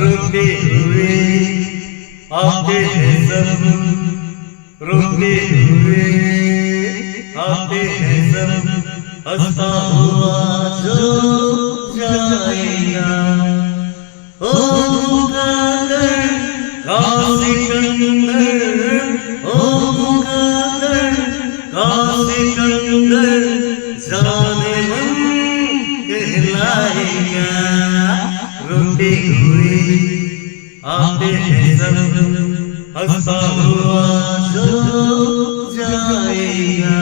रुके हुए आते हैं सब रुके हुए आते हैं सब हंसता हुआ जो जाएगा ओ मुकद्दर कासिकंदर ओ मुकद्दर कासिकंदर जाने मन कहलाएगा रुके हुए आते हैं सब हंसता हुआ जो जाएगा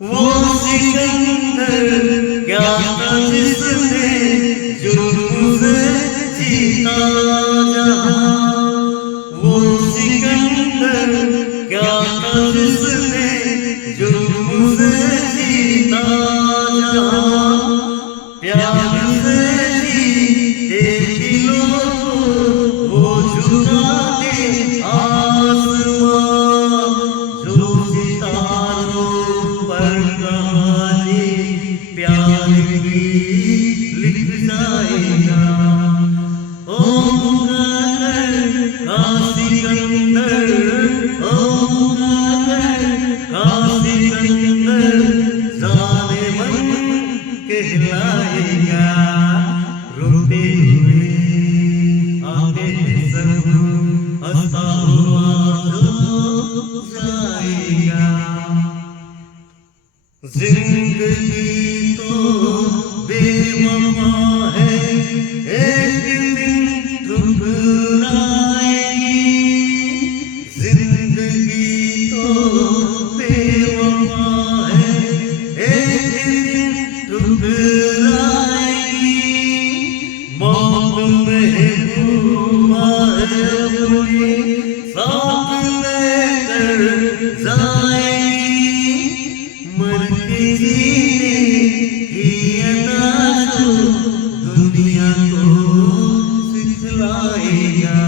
वो सिकंदर क्या था जिसने जुल्म से जीता जहां वो सिकंदर क्या था जिसने जुल्म से जीता जहां प्यार से जीते दिलों को वो झुका दे आसमां जो सितारों पर कहानी प्यार की लिख जाएगा ओ मुकद्दर कासिकंदर ओ मुकद्दर कासिकंदर जाने मन कहलाएगा रुके हुए आते हैं सब हंसता हुआ जो जाएगा जिंदगी तो बेवफा है एक दिन ठुकराएगी जिंदगी तो बेवफा है एक दिन ठुकराएगी मौत महबूबा है अपने साथ लेकर जाएगी मर के जीने की अदा जो दुनिया को सिखलाएगा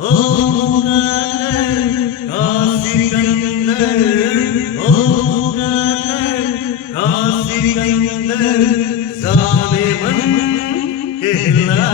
ओ मुकद्दर कासिकंदर ओ मुकद्दर कासिकंदर जाने मन कहला